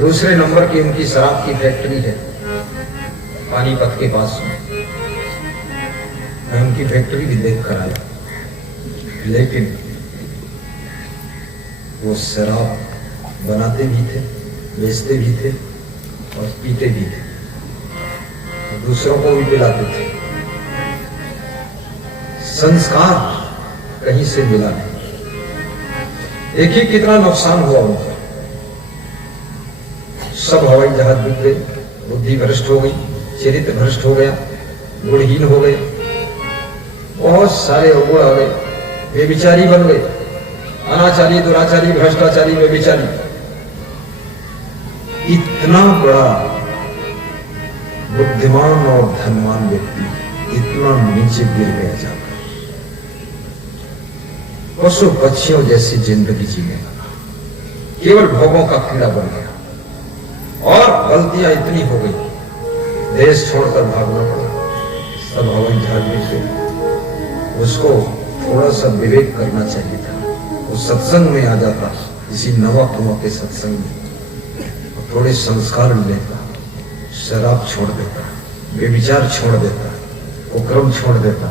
दूसरे नंबर की उनकी शराब की फैक्ट्री है पानीपत के पास। मैं उनकी फैक्ट्री भी देख कर आया, लेकिन वो शराब बनाते भी थे, बेचते भी थे और पीते भी थे और दूसरों को भी पिलाते थे। संस्कार कहीं से मिला नहीं। देखिए कितना नुकसान हुआ उनका। सब हवाई जहाज बिक गए, बुद्धि भ्रष्ट हो गई, चरित्र भ्रष्ट हो गया, गुणहीन हो गए, बहुत सारे अवगुण आ गए, बेविचारी बन गए, अनाचारी, दुराचारी, भ्रष्टाचारी, बेविचारी। इतना बड़ा बुद्धिमान और धनवान व्यक्ति इतना नीचे गिर गया जाकर, पशु पक्षियों जैसी जिंदगी जीने लगा, केवल भोगों का कीड़ा बन गया। और गलतियां इतनी हो गई, देश छोड़कर भागना पड़ा, सब हवाई जहाज में से। उसको थोड़ा सा विवेक करना चाहिए था, वो सत्संग में आ जाता, इसी नवा कुआं के सत्संग में, और थोड़े संस्कार लेता, शराब छोड़ देता, बेविचार छोड़ देता, कुकर्म छोड़ देता।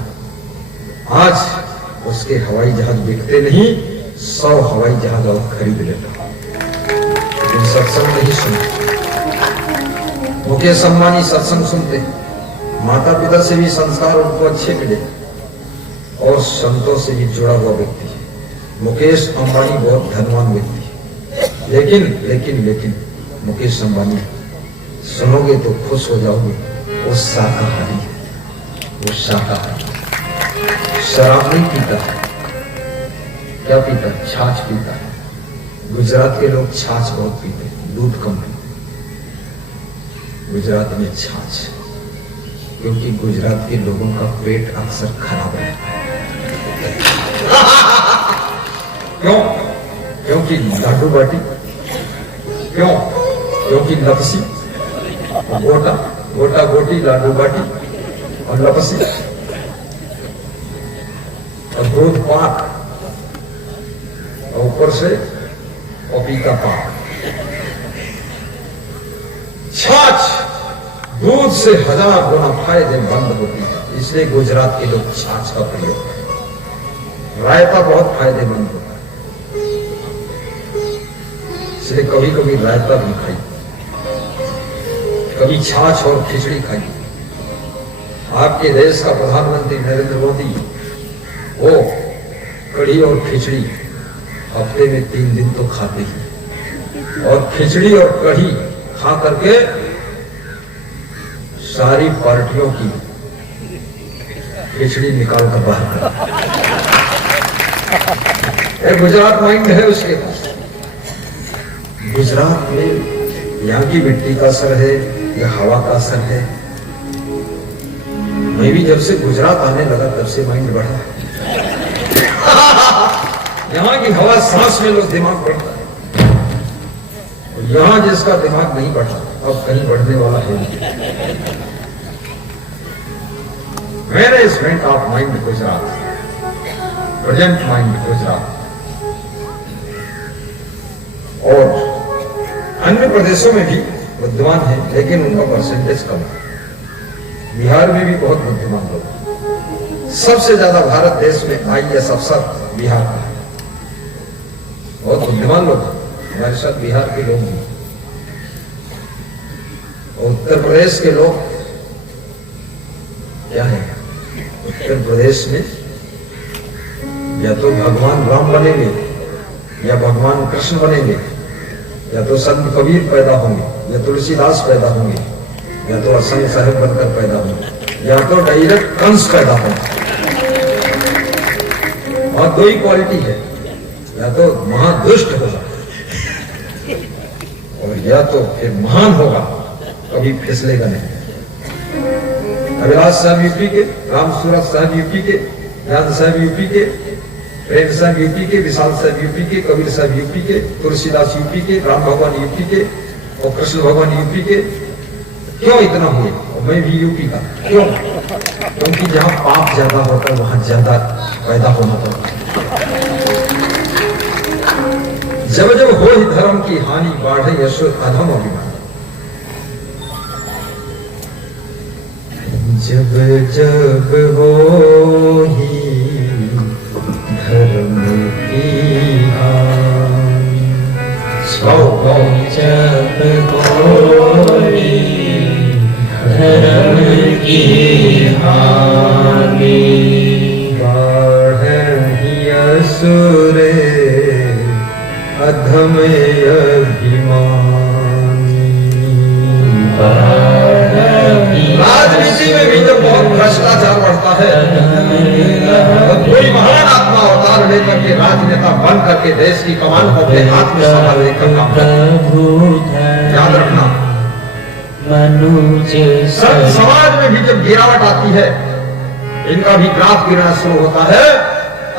आज उसके हवाई जहाज बिकते नहीं, 100 हवाई जहाज और खरीद लेता, लेकिन सत्संग नहीं सुनता। मुकेश अंबानी सत्संग सुनते, माता पिता से भी संस्कार उनको अच्छे मिले और संतों से भी जुड़ा हुआ व्यक्ति है। मुकेश अंबानी बहुत धनवान व्यक्ति है, लेकिन मुकेश अंबानी सुनोगे तो खुश हो जाओगे, वो शाकाहारी है, वो शाकाहारी। शराब नहीं पीता, क्या पीता? छाछ पीता। गुजरात के लोग छाछ बहुत पीते, दूध कम पीते गुजरात में छाछ, क्योंकि गुजरात के लोगों का पेट अक्सर खराब रहता है। क्यों? क्योंकि लाडू बाटी, क्यों? क्योंकि लपसी, गोटा गोटा गोटी, लाडू बाटी और लपसी और दूध पाक और ऊपर से कॉफी का पाक। छाछ दूध से 1000 गुना फायदेमंद होती है, इसलिए गुजरात के लोग छाछ का प्रयोग करते। रायता बहुत फायदेमंद होता है, इसलिए कभी कभी रायता भी खाई, कभी छाछ और खिचड़ी खाई। आपके देश का प्रधानमंत्री नरेंद्र मोदी वो कढ़ी और खिचड़ी हफ्ते में 3 दिन तो खाते ही, और खिचड़ी और कढ़ी खा करके सारी पार्टियों की खिचड़ी निकाल कर बाहर कर। गुजरात माइंड है उसके पास। गुजरात में यहाँ की मिट्टी का असर है या हवा का असर है? मैं भी जब से गुजरात आने लगा तब से माइंड बढ़ा। यहाँ की हवा सांस में लो दिमाग बढ़ता है, यहां जिसका दिमाग नहीं बढ़ा अब कहीं बढ़ने वाला है। Management of mind Gujarat, present mind Gujarat. और अन्य प्रदेशों में भी बुद्धिमान है, लेकिन उनका परसेंटेज कम है। बिहार में भी बहुत बुद्धिमान लोग, सबसे ज्यादा भारत देश में IAS अफसर बिहार का है, बहुत बुद्धिमान लोग हमारे साथ बिहार के लोग भी। उत्तर प्रदेश के लोग क्या है? उत्तर प्रदेश में या तो भगवान राम बनेंगे, या भगवान कृष्ण बनेंगे, या तो संत कबीर पैदा होंगे, या तुलसीदास पैदा होंगे, या तो असंग साहेब बनकर पैदा होंगे, या तो डायरेक्ट कंस पैदा होंगे। और 2 ही क्वालिटी है, या तो महादुष्ट होगा और या तो फिर महान होगा, कभी फिसलेगा नहीं। अभिलाष साहब यूपी के, राम सूरत साहब यूपी के, ज्ञान साहब यूपी के, प्रेम साहब यूपी के, विशाल साहब यूपी के, कबीर साहब यूपी के, तुलसीदास यूपी के, राम भगवान यूपी के और कृष्ण भगवान यूपी के। क्यों इतना हुए? और मैं भी यूपी का। क्यों? क्योंकि जहां पाप ज्यादा होता है वहां ज्यादा पैदा होना पड़ता है। जब जब हो ही धर्म की हानि, बाढ़े यशो अधम अभिमान। जब जब हो ही धर्म की हानि, जब हो ही धर्म की हानि, बाढ़े असुरे अधम अभिमानी। राजनीति में भी जब बहुत भ्रष्टाचार बढ़ता है, तो कोई महान आत्मा अवतार लेकर के राजनेता बन करके देश की कमान को अपने हाथ में संभालने का काम करता है। याद रखना, समाज में भी जब गिरावट आती है, इनका भी ग्राफ गिरना शुरू होता है,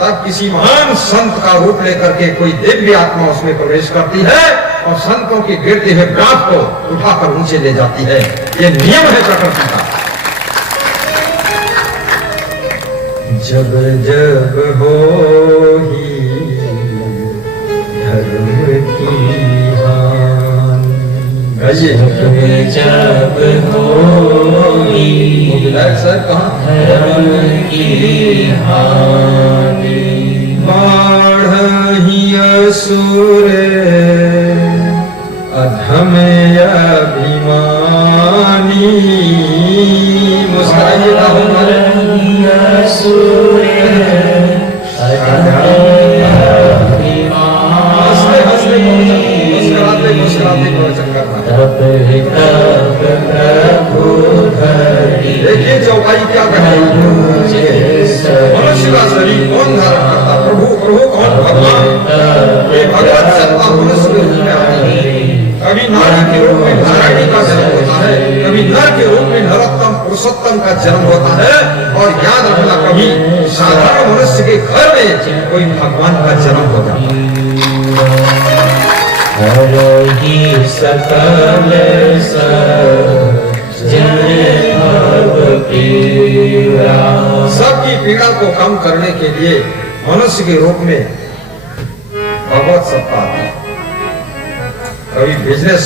तब किसी महान संत का रूप लेकर के कोई दिव्य आत्मा उसमें प्रवेश करती है और संतों के गिरते हुए ग्राफ को उठाकर ऊंचे ले जाती है। ये नियम है प्रकृति का। जब जब हो ही धर्म की हानि, जब हो ही सर कहाँ धर्म की हानि, बाढ़हि असुरे अधम अभिमानी। मुस्कुराइएगा हमारे असुरे देखिए चौपाई क्या कहे, मनुष्य का शरीर कौन धारण करता, प्रभु प्रभु कौन भगवान। ये भगवत सत्ता मनुष्य के रूप में आती है। कभी नारी के रूप में नारायणी का जन्म होता है, कभी नर के रूप में नरोत्तम पुरुषोत्तम का जन्म होता है। और याद रखना, कभी साधारण मनुष्य के घर में कोई भगवान का जन्म होता है। सकल सबकी पीड़ा को कम करने के लिए मनुष्य के रूप में भगवत सत्ता आती है। कभी बिजनेस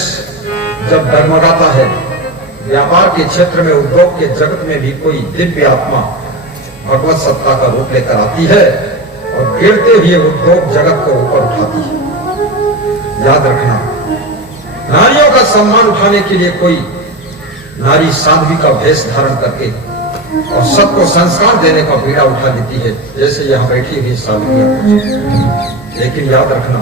जब डगमगाता है, व्यापार के क्षेत्र में, उद्योग के जगत में भी कोई दिव्य आत्मा भगवत सत्ता का रूप लेकर आती है और गिरते हुए उद्योग जगत को ऊपर उठाती है। याद रखना, नारियों का सम्मान उठाने के लिए कोई नारी साध्वी का भेष धारण करके और सबको संस्कार देने का बीड़ा उठा लेती है, जैसे यहाँ बैठी हुई साध्वियां। लेकिन याद रखना,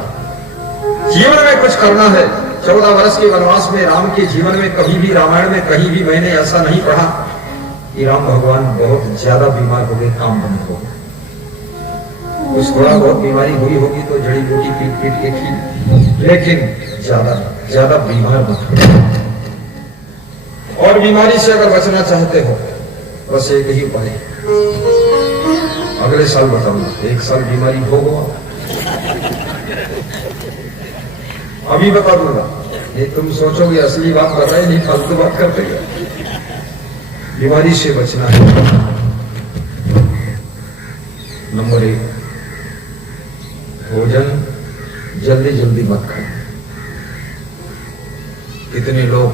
जीवन में कुछ करना है। 14 वर्ष के वनवास में राम के जीवन में कभी भी, रामायण में कहीं भी मैंने ऐसा नहीं पढ़ा कि राम भगवान बहुत ज्यादा बीमार हो गए, काम बंद हो गए। कुछ थोड़ा बहुत बीमारी हुई होगी तो जड़ी बूटी पीट पीट के खी, लेकिन ज्यादा बीमार मत हो। और बीमारी से अगर बचना चाहते हो, बस एक ही उपाय, अगले साल बताऊंगा, 1 साल बीमारी भोगो, अभी बता दूंगा। ये तुम सोचोगे असली बात कर रहे, नहीं फालतू बात करते हैं। बीमारी से बचना है। नंबर 1, भोजन जल्दी जल्दी मत खाए। कितने लोग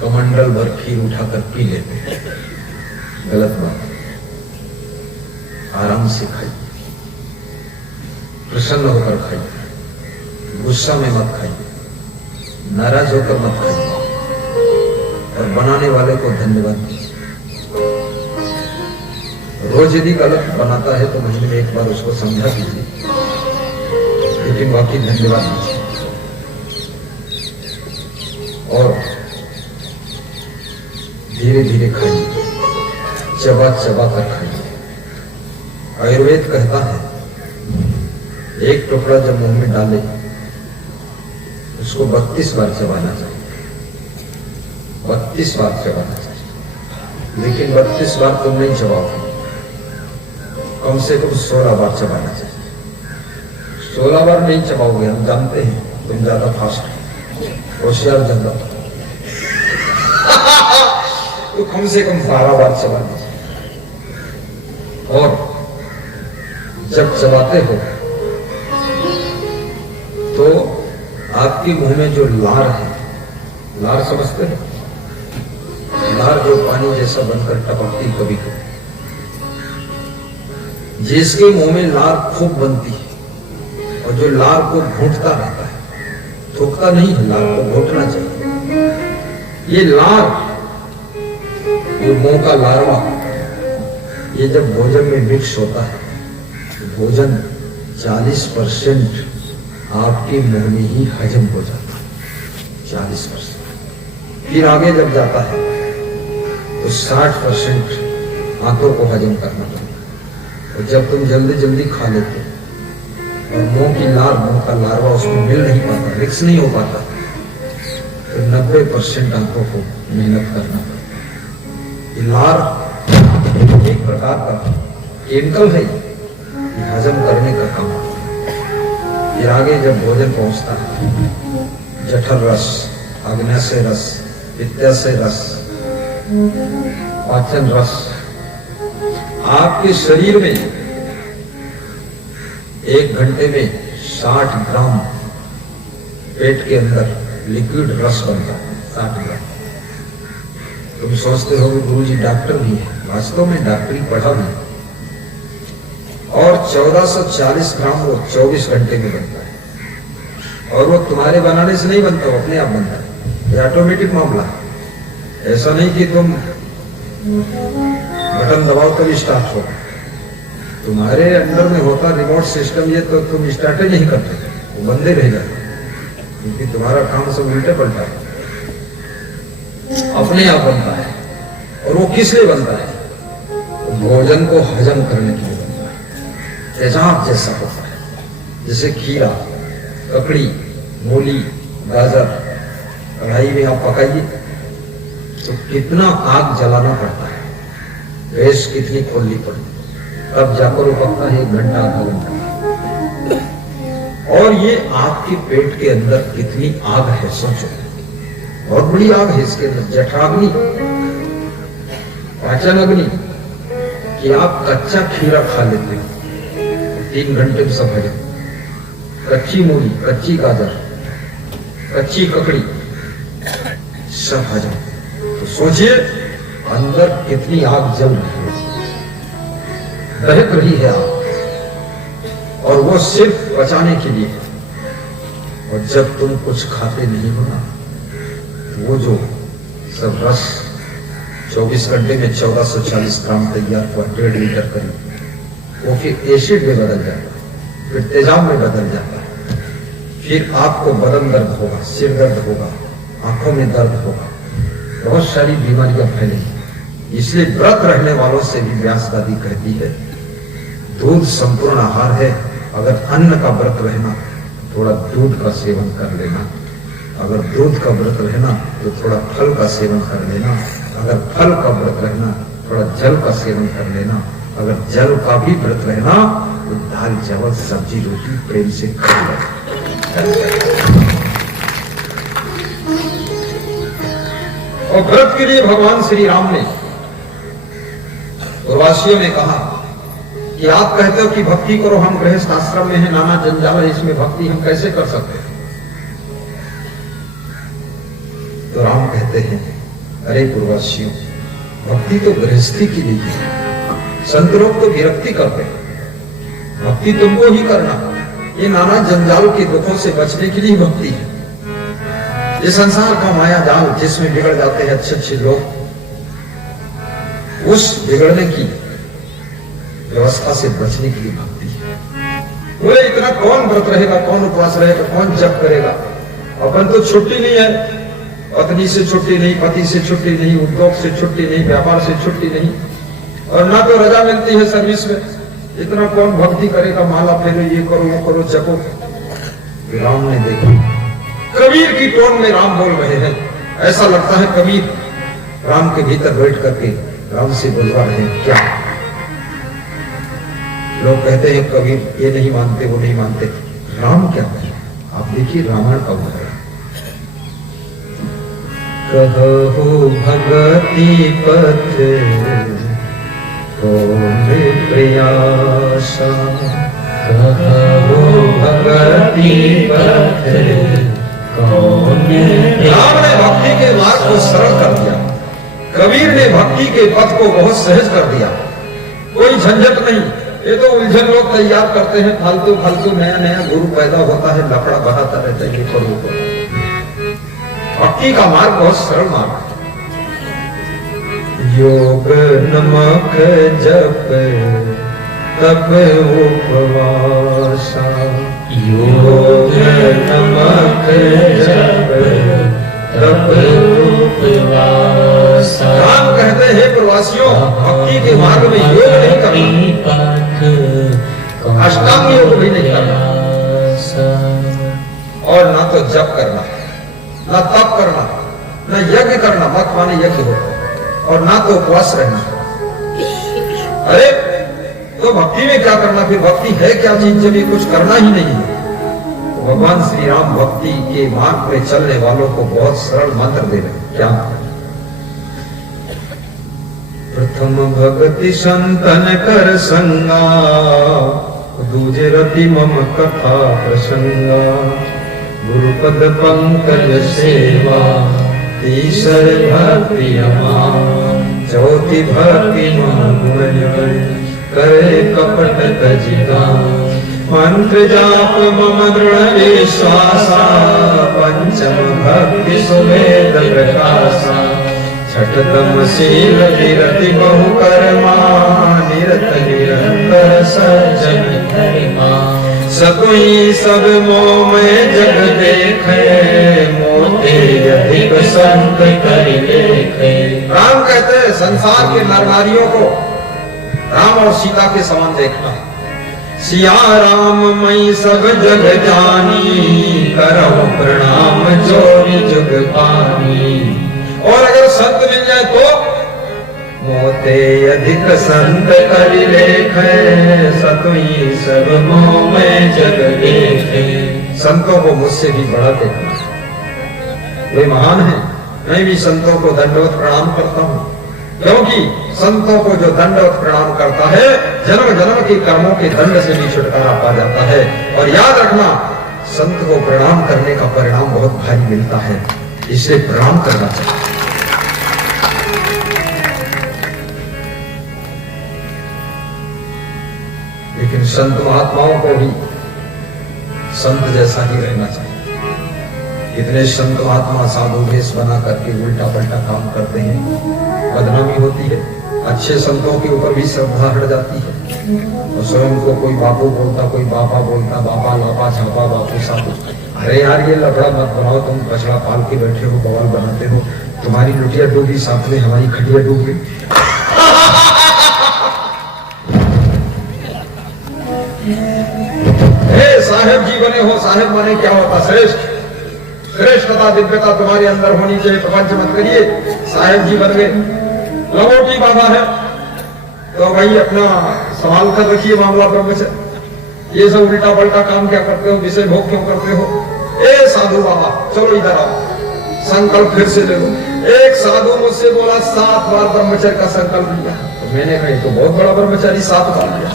कमंडल भर खीर उठाकर पी लेते हैं, गलत बात। आराम से खाइए, प्रसन्न होकर खाइए, गुस्सा में मत खाइए, नाराज होकर मत खाइए, और बनाने वाले को धन्यवाद दीजिए। रोज यदि गलत बनाता है तो महीने में 1 बार उसको समझा दीजिए, लेकिन बाकी धन्यवाद दीजिए। और धीरे धीरे खाइए, चबा चबा कर खाइए। आयुर्वेद कहता है, एक टुकड़ा जब मुंह में डाले उसको 32 बार चबाना चाहिए, 32 बार चबाना चाहिए। लेकिन 32 बार तुम नहीं चबाओगे, कम से कम 16 बार चबाना चाहिए। 16 बार नहीं चबाओगे, हम जानते हैं तुम ज्यादा फास्ट होशियार ज्यादा, तो कम से कम 12 बार चबाना चाहिए। और जब चबाते हो तो आपके मुंह में जो लार है, लार समझते हैं? लार जो पानी जैसा बनकर टपकती कभी कभी, जिसके मुंह में लार खूब बनती है और जो लार को घूंटता रहता है, थूकता नहीं है, लार को घोटना चाहिए। ये लार, ये मुंह का लारवा, ये जब भोजन में मिक्स होता है तो भोजन 40% आपके मुंह में ही हजम हो जाता है, 40%। फिर आगे जब जाता है तो 60% आंतों को हजम करना पड़ता है। और जब तुम जल्दी जल्दी खा लेते और मुंह की लार, मुंह का लारवा उसमें मिल नहीं पाता, मिक्स नहीं हो पाता, तो 90% आंतों को मेहनत करना पड़ता है। लार एक प्रकार का केमिकल है, ये हजम करने का काम है। फिर आगे जब भोजन पहुंचता है, जठर रस, आग्नेय रस, पित्ताशय रस, पाचन रस, आपके शरीर में 1 घंटे में 60 ग्राम पेट के अंदर लिक्विड रस बनता है, 60 ग्राम। तुम सोचते हो गुरु जी डॉक्टर भी है, वास्तव में डॉक्टरी पढ़ा भी, और 1440 ग्राम वो 24 घंटे में बनता है। और वो तुम्हारे बनाने से नहीं बनता, वो अपने आप बनता है, ये ऑटोमेटिक मामला है। ऐसा नहीं कि तुम बटन दबाओ तभी स्टार्ट हो, तुम्हारे अंदर में होता रिमोट सिस्टम, ये तो तुम स्टार्ट ही नहीं करते, वो बंदे रह जाते, क्योंकि तुम्हारा काम सब उल्टे पलटा है, अपने आप बनता है। और वो किस लिए बनता है? भोजन को हजम करने के लिए बनता है। तेजाब जैसा होता है, जैसे खीरा, ककड़ी, मूली, गाजर कढ़ाई में आप पकाइए तो कितना आग जलाना पड़ता है, गैस कितनी खोलनी पड़ती, तब जाकर वो पकता है 1 घंटा, आधा घंटा। और ये आपके पेट के अंदर कितनी आग है, सोचो, बहुत बड़ी आग है इसके अंदर, जठराग्नि, पाचन अग्नि, कि आप कच्चा खीरा खा लेते हो 3 घंटे में सब हजम, कच्ची मूली, कच्ची गाजर, कच्ची ककड़ी, सब हजम। तो सोचिए अंदर कितनी आग जल रही है, दहक रही है आग, और वो सिर्फ बचाने के लिए। और जब तुम कुछ खाते नहीं हो ना, तो वो जो सब रस 24 घंटे में 1440 ग्राम तैयार हुआ, 1.5 लीटर करीब, वो फिर एसिड में बदल जाता है, फिर तेजाब में बदल जाता है, फिर आपको बदन दर्द होगा, सिर दर्द होगा, आंखों में दर्द होगा, बहुत सारी बीमारियां फैलेंगी। इसलिए व्रत रहने वालों से भी व्यास दादी कहती है, दूध संपूर्ण आहार है, अगर अन्न का व्रत रहना थोड़ा दूध का सेवन कर लेना, अगर दूध का व्रत रहना तो थोड़ा फल का सेवन कर लेना, अगर फल का व्रत रहना थोड़ा जल का सेवन कर लेना, अगर जल का भी व्रत रहना तो दाल चावल सब्जी रोटी प्रेम से खा लेना। और व्रत के लिए भगवान श्री राम ने उर्वासियों ने कहा कि आप कहते हो कि भक्ति करो, हम गृहस्थ आश्रम में हैं, नाना जंजाल है, इसमें भक्ति हम कैसे कर सकते हैं? तो राम कहते हैं, अरे पूर्वासियों, भक्ति तो गृहस्थी की नहीं है, संत लोग तो विरक्ति करते हैं, भक्ति तुमको ही करना, ये नाना जंजाल के दुखों से बचने के लिए भक्ति है। ये संसार का माया जाल जिसमें बिगड़ जाते हैं अच्छे अच्छे लोग, उस बिगड़ने की व्यवस्था से बचने के लिए भक्ति है। बोले इतना कौन व्रत रहेगा, कौन उपवास रहेगा, कौन जप करेगा? अपन तो छुट्टी नहीं है, पत्नी से छुट्टी नहीं, पति से छुट्टी नहीं, उद्योग से छुट्टी नहीं, व्यापार से छुट्टी नहीं, और ना तो रजा मिलती है सर्विस में। इतना कौन भक्ति करेगा, माला फेरो, ये करो वो करो, जपो। राम ने देखा, कबीर की टोन में राम बोल रहे हैं, ऐसा लगता है कबीर राम के भीतर बैठ करके राम से बोलवा रहे हैं। क्या लोग कहते हैं कबीर ये नहीं मानते, वो नहीं मानते, राम क्या है? आप देखिए रामायण का उदाहरण, कहो भगति पथ कौन प्रयासा, कहो भगति पथ राम ने भक्ति के मार्ग को सरल कर दिया, कबीर ने भक्ति के पथ को बहुत सहज कर दिया। कोई झंझट नहीं। ये तो उलझन लोग तैयार करते हैं, फालतू फालतू नया नया गुरु पैदा होता है, लफड़ा बढ़ाता रहता है। भक्ति का मार्ग बहुत सरल मार्ग है। योग नमक जप तप उपवासा, योग नमक जप तप उपवासा। राम कहते हैं प्रवासियों, भक्ति के मार्ग में योग नहीं करना, अष्टांग योग भी नहीं करना, और ना तो जप करना, ना तप करना, ना यज्ञ करना, मत माने यज्ञ हो, और ना तो उपवास रहना। अरे तो भक्ति में क्या करना? फिर भक्ति है क्या चीज जब ये कुछ करना ही नहीं है? तो भगवान श्री राम भक्ति के मार्ग पे चलने वालों को बहुत सरल मंत्र दे रहे हैं। क्या? प्रथम भक्ति संतन कर संगा, दूजे रति मम कथा प्रसंगा, गुरुपद पंकज सेवा, तीसर भक्ति चौथी भक्ति करे कपट तजिगा, मंत्र जाप मम दृढ़ विश्वासा, पंचम भक्ति सुवेद प्रकाशा, छठतम शील विरति बहु कर्मा, निरत निरंतर सज्जन धर्मा, सतुई सब मोह में जग देखे, मोते अधिक संत कर लेखे। राम कहते हैं संसार के नर नारियों को राम और सीता के समान देखना। सिया राम मई सब जग जानी, करो प्रणाम जोरी जुग पानी। और अगर संत मिल जाए तो मोते अधिक संत कर लेखे, सतुई सब मोह में जग देखे। संतों को मुझसे भी बड़ा देखना, वे महान है। मैं भी संतों को दंडवत प्रणाम करता हूँ, क्योंकि संतों को जो दंडवत प्रणाम करता है, जन्म जन्म के कर्मों के दंड से भी छुटकारा पा जाता है। और याद रखना, संत को प्रणाम करने का परिणाम बहुत भारी मिलता है, इसलिए प्रणाम करना चाहिए। लेकिन संत महात्माओं को भी संत जैसा ही रहना चाहिए। इतने संत महात्मा साधु भेष बना करके उल्टा पलटा काम करते हैं, बदनामी होती है। अच्छे संतों के ऊपर भी श्रद्धा हट जाती है, और स्वयं को कोई बापू बोलता, कोई बाबा बोलता, बाबा लापा छापा बापू साधु। अरे यार ये लफड़ा मत बनाओ, तुम बछड़ा पाल के बैठे हो, बवाल बनाते हो, तुम्हारी लुटिया डूबी, साथ में हमारी खटिया डूब गई। साहेब जी बने हो, साहेब माने क्या होता? श्रेष्ठ, श्रेष्ठता दिव्यता तुम्हारे अंदर होनी चाहिए। प्रपंच मत करिए, साहेब जी बन गए, लंगोटी बाबा है तो भाई अपना संभाल कर रखिए मामला ब्रह्मचर्य। ये सब उल्टा पलटा काम क्या करते हो, विषय भोग क्यों करते हो? ए साधु बाबा चलो इधर आओ, संकल्प फिर से ले लो। एक साधु मुझसे बोला 7 बार ब्रह्मचर्य का संकल्प लिया, तो मैंने कहा तो बहुत बड़ा ब्रह्मचारी 7 बार लिया।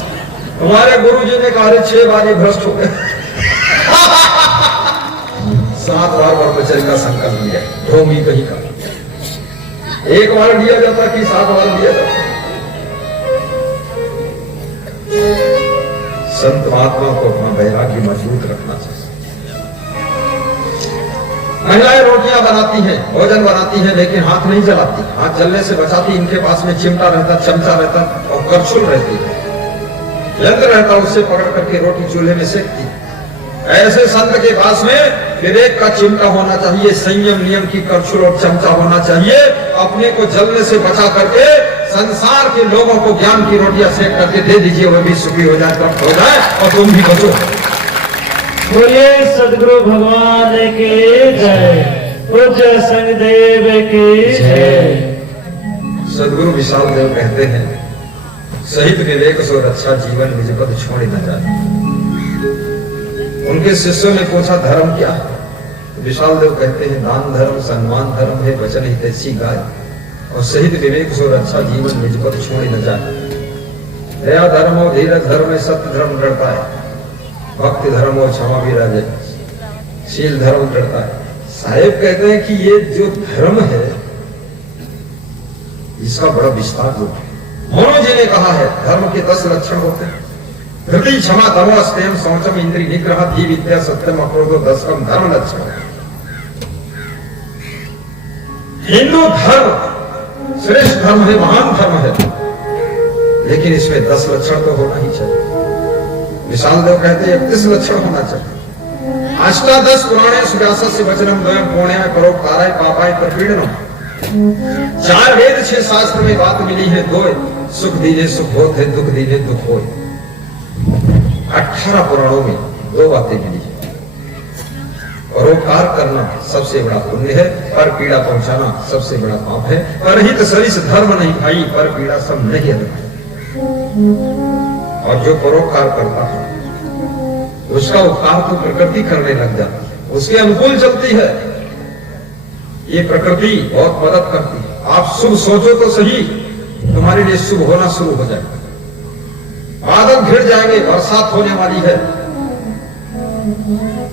हमारे गुरु जी ने कहा 6 बार ये भ्रष्ट हो गए। 7 बार ब्रह्मचर्य का संकल्प लिया, ढोंगी कहीं का। एक बार लिया जाता कि 7 बार लिया जाता? संत महात्मा को अपना वैराग्य मजबूत रखना चाहिए। महिलाएं रोटियां बनाती हैं, भोजन बनाती हैं, लेकिन हाथ नहीं जलाती, हाथ जलने से बचाती। इनके पास में चिमटा रहता, चमचा रहता और करछुल रहती है, यंत्र रहता, उससे पकड़ करके रोटी चूल्हे में सेकती। ऐसे संत के पास में विवेक का चिमटा होना चाहिए, संयम नियम की करछुल और चमचा होना चाहिए। अपने को जलने से बचा करके संसार के लोगों को ज्ञान की रोटियां सेक करके दे दीजिए, वो भी सुखी हो जाए, तृप्त हो जाए और तुम भी बचो। बोलिए सदगुरु भगवान की जय, पूज्य संगदेव की जय। सदगुरु विशाल देव कहते हैं, सहित विवेक सो रक्षा जीवन निज पद छोड़ न जाए। उनके शिष्यों ने पूछा धर्म क्या है? विशाल देव कहते हैं दान धर्म, सम्मान धर्म है, वचन हितैषी गाय, और सहित विवेक सो रक्षा जीवन निज पद छोड़ न जाए। दया धर्म और धीरज धर्म में सत्य धर्म डरता है, भक्ति धर्म और क्षमा भी राजे, शील धर्म डरता है, साहेब कहते हैं कि ये जो धर्म है इसका बड़ा विस्तार रूप है। मोनो जी ने कहा है धर्म के 10 लक्षण होते हैं। धृति, क्षमा, दमो, स्नेह, शौचम, इंद्रिय निग्रह, धी विद्या, सत्यम, अक्रोधो, 10 धर्म लक्षण है। हिंदू धर्म श्रेष्ठ धर्म है, महान धर्म है, लेकिन इसमें 10 लक्षण तो होना ही चाहिए। विशाल देव कहते हैं 31 लक्षण होना चाहिए। अष्टादश पुराणे व्यासस्य वचनम द्वयम पुण्याय परोपकाराय पापाय प्रपीडनम। 4 वेद 6 शास्त्र में बात मिली है, 2 सुख दीने सुख होत है, दुख दीने दुख होय। 18 पुराणों में 2 बातें मिली है। परोपकार करना सबसे बड़ा पुण्य है, पर पीड़ा पहुंचाना सबसे बड़ा पाप है। परहित सरिस धर्म नहीं भाई, पर पीड़ा सब नहीं है। और जो परोपकार करता है उसका उपकार तो प्रकृति करने लग जाती है, उसके अनुकूल चलती है। ये प्रकृति बहुत मदद करती है। आप शुभ सोचो तो सही, तुम्हारे लिए शुभ होना शुरू हो जाएगा। बादल घिर जाएंगे, बरसात होने वाली है।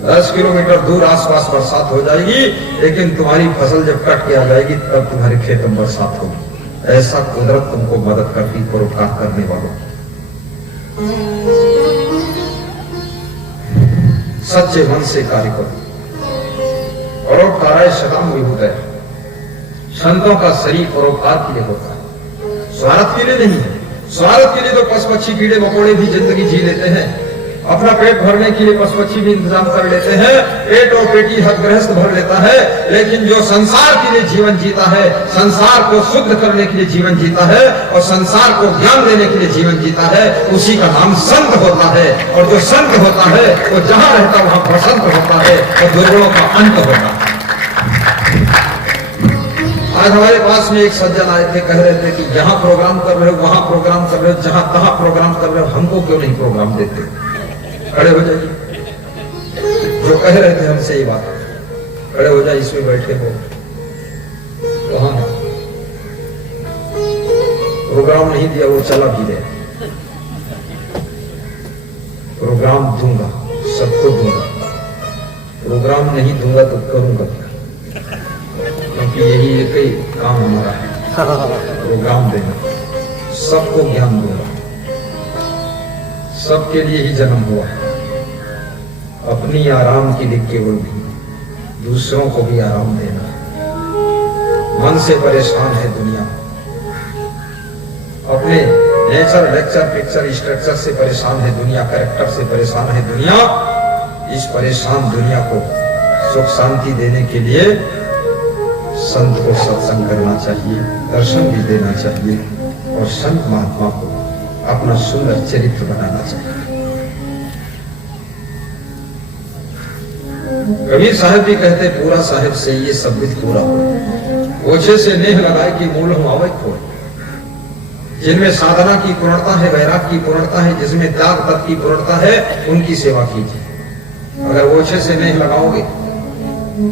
10 किलोमीटर दूर आसपास बरसात हो जाएगी, लेकिन तुम्हारी फसल जब कट के आ जाएगी तब तुम्हारे खेत में बरसात होगी। ऐसा कुदरत तुमको मदद करती परोपकार करने वालों। सच्चे मन से कार्य करो। परोपकाराय शतम विभूतय। संतों का शरीर परोपकार के लिए होता है, स्वार्थ के लिए नहीं है। स्वार्थ के लिए तो पशु पक्षी कीड़े मकोड़े भी जिंदगी जी लेते हैं। अपना पेट भरने के लिए पशु पक्षी भी इंतजाम कर लेते हैं। पेट और पेटी हर गृहस्थ भर लेता है, लेकिन जो संसार के लिए जीवन जीता है, संसार को शुद्ध करने के लिए जीवन जीता है और संसार को ज्ञान देने के लिए जीवन जीता है, उसी का नाम संत होता है। और जो संत होता है वो जहां रहता वहां प्रसन्न होता है और दुर्गुणों का अंत होता है। आज हमारे पास में एक सज्जन आए थे, कह रहे थे कि जहां प्रोग्राम कर रहे हो वहां प्रोग्राम कर रहे हो, जहां तहां प्रोग्राम कर रहे हो, हमको क्यों नहीं प्रोग्राम देते? खड़े हो जाइए। जो कह रहे थे हमसे ये बात, खड़े हो जाए, इसमें बैठे हो। वहां प्रोग्राम नहीं दिया, वो चला भी गया। प्रोग्राम दूंगा, सबको दूंगा। प्रोग्राम नहीं दूंगा तो करूंगा क्या? क्योंकि यही एक ही काम हमारा है, प्रोग्राम देना। सबको ज्ञान दूंगा, सबके लिए ही जन्म हुआ है। अपनी आराम के लिए केवल नहीं, दूसरों को भी आराम देना है। मन से परेशान है दुनिया, अपने नेचर लेक्चर पिक्चर स्ट्रक्चर से परेशान है दुनिया, कैरेक्टर से परेशान है दुनिया। इस परेशान दुनिया को सुख शांति देने के लिए संत को सत्संग करना चाहिए, दर्शन भी देना चाहिए और संत महात्मा को अपना सुंदर चरित्र बनाना चाहिए। कबीर साहब भी कहते पूरा साहिब से ये सब कुछ पूरा हो, ओछे से नेह लगाए कि मूल हम आवे खोए। जिनमें साधना की पूर्णता है, वैराग की पूर्णता है, जिसमें त्याग तत्व की पूर्णता है, उनकी सेवा कीजिए। अगर ओछे से नेह लगाओगे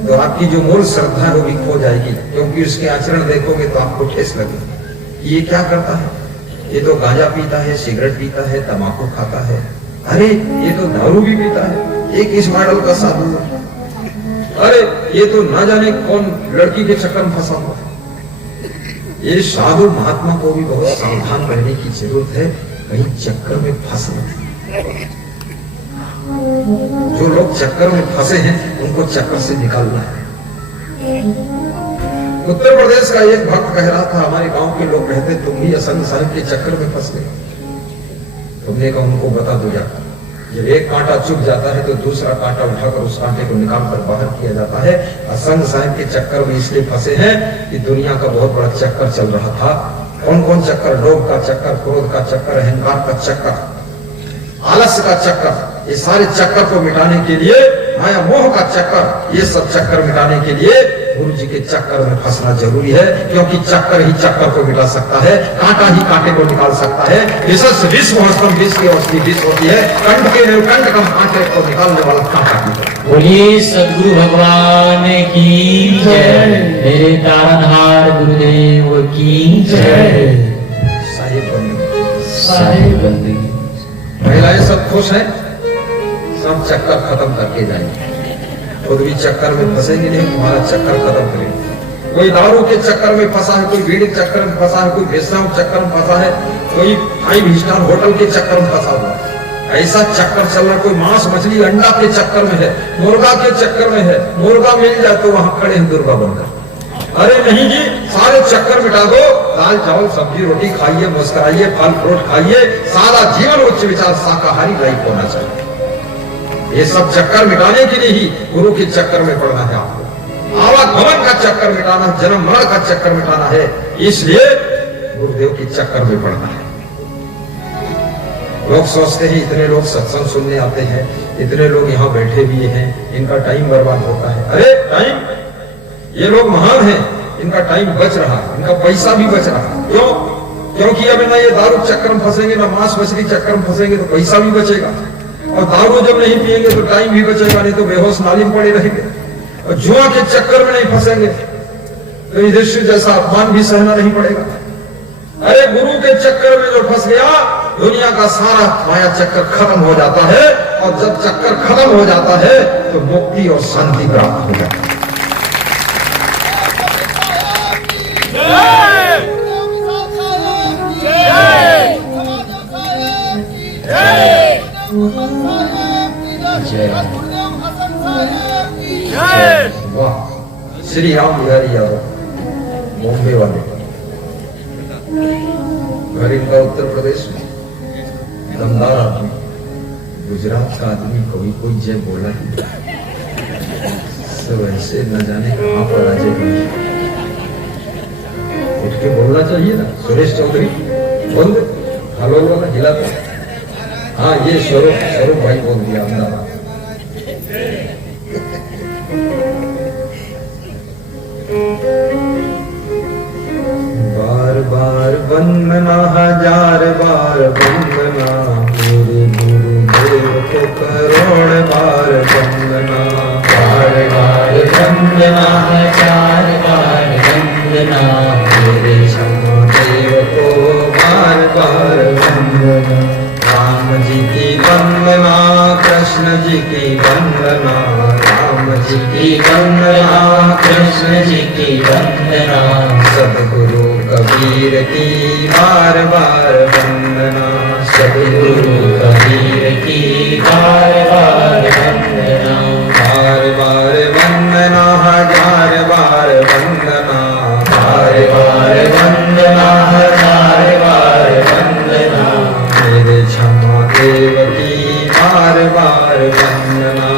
तो आपकी जो मूल श्रद्धा है वो भी खो जाएगी, क्योंकि उसके आचरण देखोगे तो आपको ठेस लगेगी। ये क्या करता है? ये तो गांजा पीता है, सिगरेट पीता है, तंबाकू खाता है, अरे ये तो दारू भी पीता है, एक इस मॉडल का साधु है, अरे ये तो ना जाने कौन लड़की के चक्कर में फंसा हुआ है। ये साधु महात्मा को भी बहुत सावधान रहने की जरूरत है, कहीं चक्कर में फंस नहीं। जो लोग चक्कर में फंसे हैं उनको चक्कर से निकालना है। उत्तर प्रदेश का एक भक्त कह रहा था, हमारे गांव के लोग कहते तुम भी असंग साहिब के चक्कर में फंस गए। तुमने कहा उनको बता दो जाकर, जब एक कांटा चुभ जाता है तो दूसरा कांटा उठाकर उस कांटे को निकालकर बाहर किया जाता है। असंग साहिब के चक्कर में इसलिए फंसे हैं कि दुनिया का बहुत बड़ा चक्कर चल रहा था। कौन कौन चक्कर? लोभ का चक्कर, क्रोध का चक्कर, अहंकार का चक्कर, आलस्य का चक्कर। ये सारे चक्कर को मिटाने के लिए, माया मोह का चक्कर, ये सब चक्कर मिटाने के लिए गुरु जी के चक्कर में फंसना जरूरी है, क्योंकि चक्कर ही चक्कर को मिटा सकता है, कांटा ही कांटे को निकाल सकता है। विष की औषधि विष होती है, कंठ के कंठ का कांटे को निकालने वाला कांटा की। बोलिए सदगुरु भगवान की जय, मेरे तारनहार गुरुदेव की जय। साहिब बंदगी, साहिब बंदगी। महिलाएं सब खुश हैं, सब चक्कर खत्म करके जाएंगे। खुद भी चक्कर में फंसेंगे नहीं, तुम्हारा चक्कर खत्म करेंगे। कोई दारू के चक्कर में फंसा है, कोई बीड़ी के चक्कर में फंसा है, कोई विश्राम चक्कर में फंसा है, कोई 5 स्टार होटल के चक्कर में फंसा हुआ है। ऐसा चक्कर चल रहा, कोई मांस मछली अंडा के चक्कर में है, मुर्गा के चक्कर में है। मुर्गा मिल जाए तो वहां खड़े हैं दुर्गा बनकर। अरे नहीं जी, सारे चक्कर मिटा दो, दाल चावल सब्जी रोटी खाइए, मुस्कुराइए, फल फ्रूट खाइए, सारा जीवन उच्च विचार शाकाहारी लाइफ होना चाहिए। ये सब चक्कर मिटाने के लिए ही गुरु के चक्कर में पड़ना है आपको। आवागमन का चक्कर मिटाना, जन्म मरण का चक्कर मिटाना है, इसलिए गुरुदेव के चक्कर में पड़ना है। लोग सोचते हैं इतने लोग सत्संग सुनने आते हैं, इतने लोग यहाँ बैठे भी हैं, इनका टाइम बर्बाद होता है। अरे टाइम, ये लोग महान हैं, इनका टाइम बच रहा, इनका पैसा भी बच रहा। क्यों? क्योंकि अब ना ये दारू चक्कर में फंसेंगे, ना मांस मछली चक्कर में फंसेंगे, तो पैसा भी बचेगा। और दारू जब नहीं पिएंगे तो टाइम भी बचेगा, नहीं तो बेहोश नाली में पड़े रहेंगे। और जुआ के चक्कर में नहीं फंसेंगे तो युधिष्ठिर जैसा अपमान भी सहना नहीं पड़ेगा। अरे गुरु के चक्कर में जो फंस गया, दुनिया का सारा माया चक्कर खत्म हो जाता है। और जब चक्कर खत्म हो जाता है तो मुक्ति और शांति प्राप्त हो जाती है। वाह, श्री राम बिहारी यादव, बॉम्बे वाले, घर इनका उत्तर प्रदेश में, दमदार आदमी, गुजरात का आदमी, कभी कोई जय बोला ही सब ऐसे न जाने कहां पर आ जाए। उठ के बोलना चाहिए ना, सुरेश चौधरी बोल दे, हेलो वाला हिलाता। हाँ, ये स्वरूप भाई बोल दिया अहमदाबाद। बार बार वंदना, हजार बार वंदना, मेरे गुरुदेव को करोड़ बार वंदना। बार बार वंदना, हजार बार वंदना, मेरे क्षमा देव को बार बार वंदना। राम जी की वंदना, कृष्ण जी की वंदना, राम जी की वंदना, कृष्ण जी की वंदना, सद्गुरु कबीर की बार बार वंदना। सद्गुरु कबीर की बार बार वंदना। बार बार वंदना, हजार बार वंदना, बार बार वंदना, हजार बार वंदना, मेरे क्षमा देव की बार बार वंदना।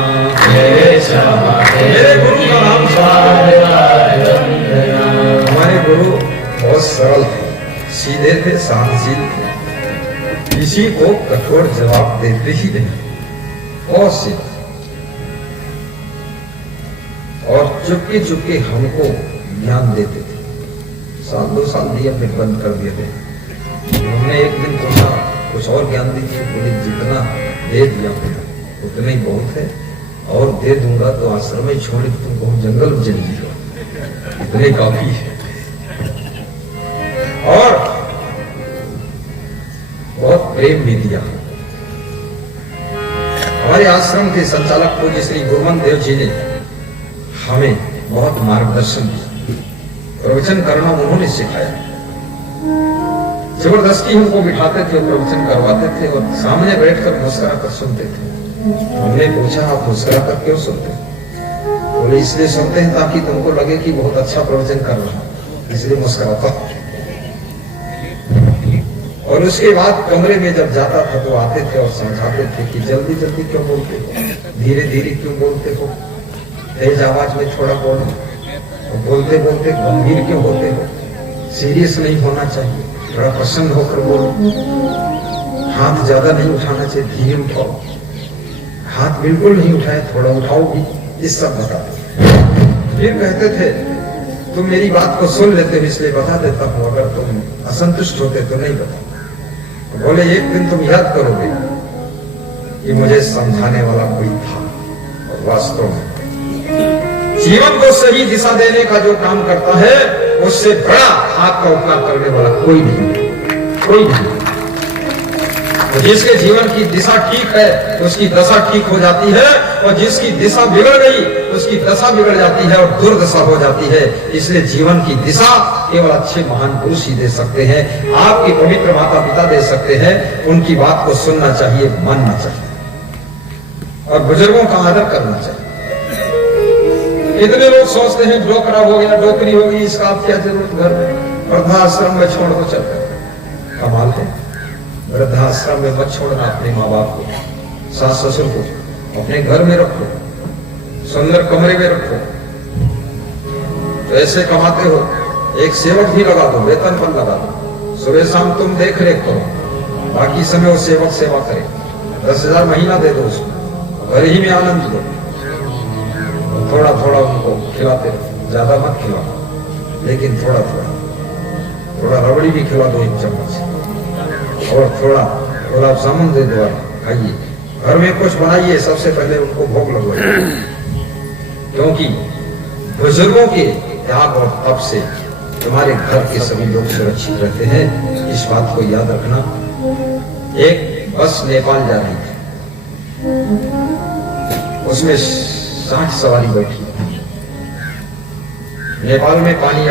मेरे क्षमा मेरे गुरु का नाम बार बार वंदना। हमारे गुरु बहुत सरल थे, सीधे थे, शांतशील थे, किसी को कठोर जवाब देते ही नहीं, बहुत सीधे। और चुपके चुपके हमको ज्ञान देते थे। 1-2 साल दिया, फिर बंद कर दिए थे। हमने एक दिन पूछा कुछ और ज्ञान दीजिए, बोले जितना दे दिया उतना ही बहुत है, और दे दूंगा तो आश्रम में छोड़ के तुमको जंगल में चली जाओ, इतने काफी है। और बहुत प्रेम भी दिया। हमारे आश्रम के संचालक पूज्य श्री गुरुमन देव जी ने हमें बहुत मार्गदर्शन दिया, प्रवचन करना उन्होंने सिखाया। जबरदस्ती हमको बिठाते थे, प्रवचन करवाते थे और सामने बैठकर मुस्कुरा कर सुनते थे। हमने पूछा, आप मुस्कुरा कर क्यों सुनते? बोले इसलिए सुनते हैं ताकि तुमको लगे कि बहुत अच्छा प्रवचन कर रहा हूं, इसलिए मुस्कुराता। और उसके बाद कमरे में जब जाता था तो आते थे और समझाते थे कि जल्दी जल्दी क्यों बोलते हो, धीरे धीरे क्यों बोलते हो, तेज आवाज में थोड़ा बोलो, और बोलते बोलते गंभीर क्यों होते हो, सीरियस नहीं होना चाहिए, थोड़ा प्रसन्न होकर बोलो, हाथ ज्यादा नहीं उठाना चाहिए, धीरे उठाओ, हाथ बिल्कुल नहीं उठाए, थोड़ा उठाओ भी, इस सब बताते। फिर कहते थे तुम मेरी बात को सुन लेते हो इसलिए बता देता हूं, अगर तुम असंतुष्ट होते तो नहीं बता। बोले एक दिन तुम याद करोगे कि मुझे समझाने वाला कोई था, और वास्तव में जीवन को सही दिशा देने का जो काम करता है उससे बड़ा आपका उपकार करने वाला कोई नहीं, कोई नहीं। तो जिसके जीवन की दिशा ठीक है उसकी दशा ठीक हो जाती है, और जिसकी दिशा बिगड़ गई उसकी दशा बिगड़ जाती है और दुर्दशा हो जाती है। इसलिए जीवन की दिशा केवल अच्छे महान पुरुष ही दे सकते हैं। आपके पवित्र माता पिता दे सकते हैं। उनकी बात को सुनना चाहिए, मानना चाहिए और बुजुर्गों का आदर करना चाहिए। इतने लोग सोचते हैं जो खराब हो गया, नौकरी होगी, इसका आप क्या जरूरत, घर में वृद्धाश्रम में छोड़ दो, चल कर। कमाल है, वृद्धाश्रम में मत छोड़ना अपने माँ बाप को, सास ससुर को, अपने घर में रखो, सुंदर कमरे में रखो। तो ऐसे कमाते हो, एक सेवक भी लगा दो, वेतन पर लगा दो, सुबह शाम तुम देख रेख करो, बाकी समय वो सेवक सेवा करे। 10,000 महीना दे दो उसको, घर ही में आनंद दो। थोड़ा थोड़ा उनको खिलाते रहो, ज्यादा मत खिलाओ, लेकिन थोड़ा थोड़ा, थोड़ा रबड़ी भी खिला दो 1 चम्मच, और थोड़ा गुलाब जामुन दे दो, खाइए। घर में कुछ बनाइए, सबसे पहले उनको भोग लगवाइए, क्योंकि बुजुर्गों के त्याग और तप से तुम्हारे घर के सभी लोग सुरक्षित रहते हैं। इस बात को याद रखना। एक बस नेपाल जा रही थी, उसमें 60 सवारी बैठी। नेपाल में पानी